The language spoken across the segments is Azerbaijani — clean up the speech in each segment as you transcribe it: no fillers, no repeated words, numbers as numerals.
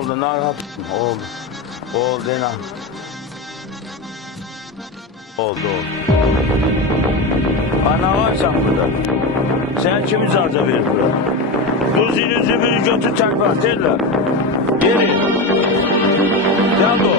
Oldu, narahatsın. Oldu. Oldu, inan. Oldu. Ana varsan burada. Sen kim icazə verir burada? Bu zili zibiri götür təkrar, deyirlər. Geri. Gel o.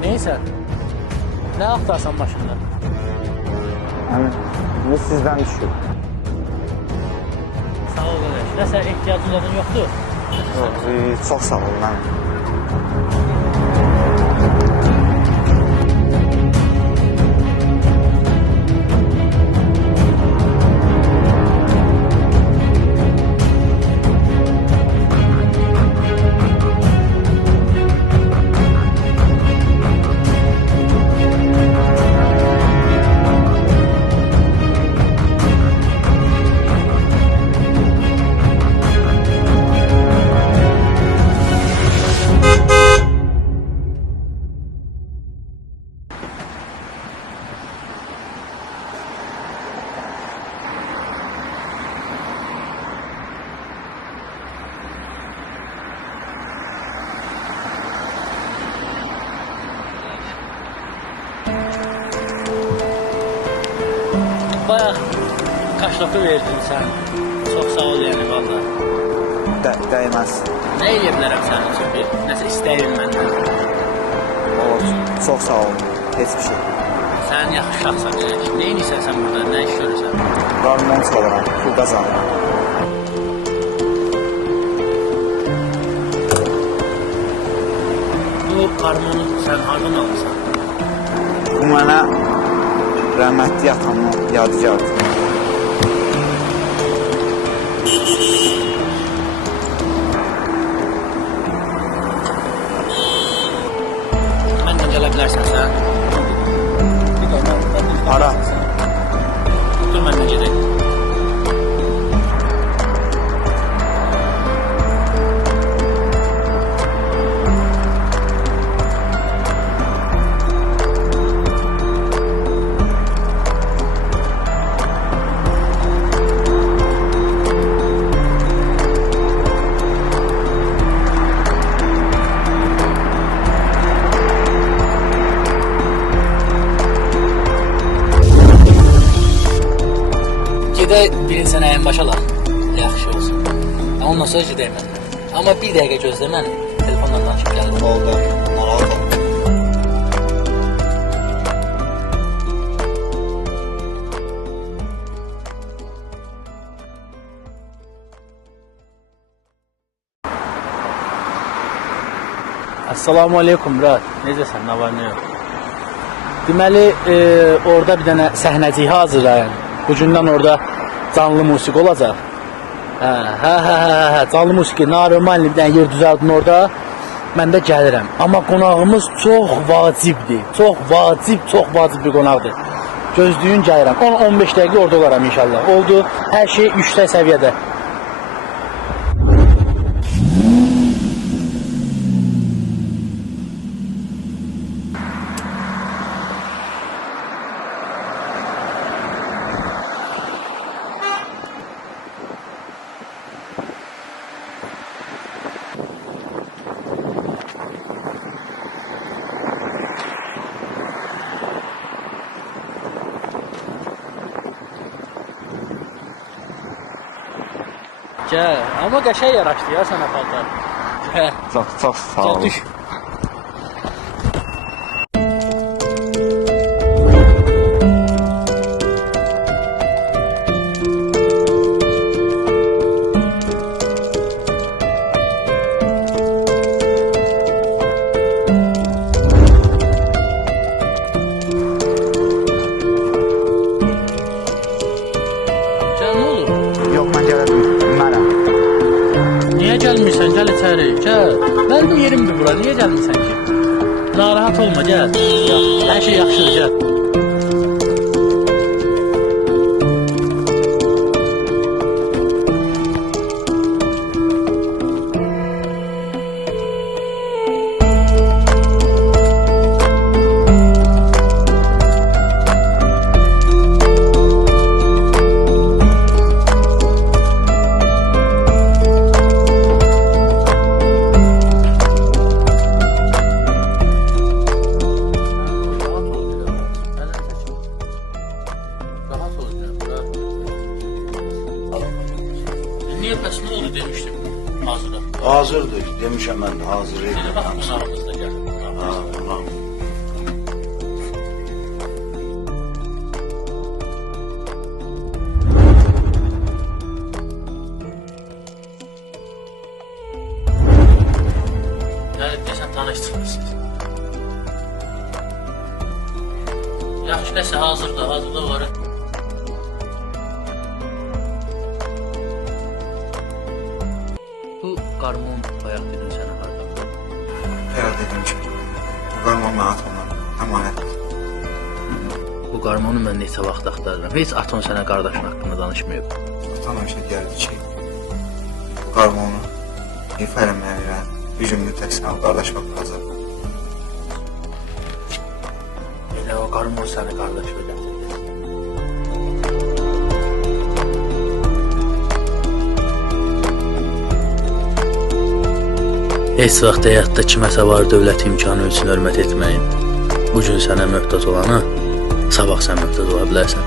Neyse. Ne aktarsan başında? Yani bu sizden düşüyor. Sağ ol kardeş. Nəsə ehtiyacın olan yoktu. Yok, çok sağ olun. Yani. Bayağı kaşlafı verdin sen. Çok sağ ol yani valla. Değmez. Ne eləyə bilərəm sənin üçün bir? Nəsə istəyin məndən. Olur. Çok sağ olun. Hiçbir şey. Sən yaxşı şahsan yani. Ne inirsən sən burada? Ne iş görürsən? Ramon çalıram. Pul kazanıram. Bu harmonu sən hardan alırsan? Bu mənə rəhmətli atamın yadigarıdır. Məndən gələ bilərsən sən. Ara. Dur məndən gedək. Gedək birin sənə ən başa yaxşı olsun. Ondan sonra gedək məndən. Amma bir dəqiqə gözlə məni. Telefonla danışıb gəldim. Oldu. Narahat ol. Assalamu aleykum Murat. Necəsən? Nə var, nə yox? Deməli, orada bir dənə səhnəcik hazırlayın. Bugündən orada canlı musiqi olacaq. Hə, canlı musiqi, normal bir dənə yer düzəldin orada. Mən də gəlirəm. Amma qonağımız çox vacibdir. Çox vacib bir qonaqdır. Gözləyin gəlirəm. 10-15 dəqiqə orada olaram inşallah. Oldu. Hər şey yüksək səviyyədə. Gel. Ama qəşəng yaraşdı ya sana paltar. Gel. Çok sağ Gel olun. düş. Niyə gəlmirsən? Gəl içəri, gəl. Mənim yerimdir bura, niyə gəlmirsən ki? Narahat olma, gəl. Hər şey yaxşıdır, gəl. Niye pes ne oldu demiştim hazırda. Hazırdır. Demişəm mən də hazır. Yine bak qonağımız da gəlir. Ha, qonağım. Yani desən tanışdırmışsınız. Yaxşı nəsə hazırda var. Bu qarmon bayaq dedim sənə harda. Herhalde dedim ki, bu qarmon mənə atamdan əmanətdir. Bu qarmonu mən neçə vaxt axtarıram. Heç aton sənə qardaşın haqqında danışmayıb. Atam həmişə deyərdi ki, bu qarmonu ifa eləməyə verən bir gün mütləq sənə qardaş baxacaq. Elə o qarmon səni qardaş gətirdi. Heç vaxt həyatda kiməsə var dövlət imkanı üçün hörmət etməyin. Bu gün sənə möhtac olana, sabah sən möhtac ola bilərsən.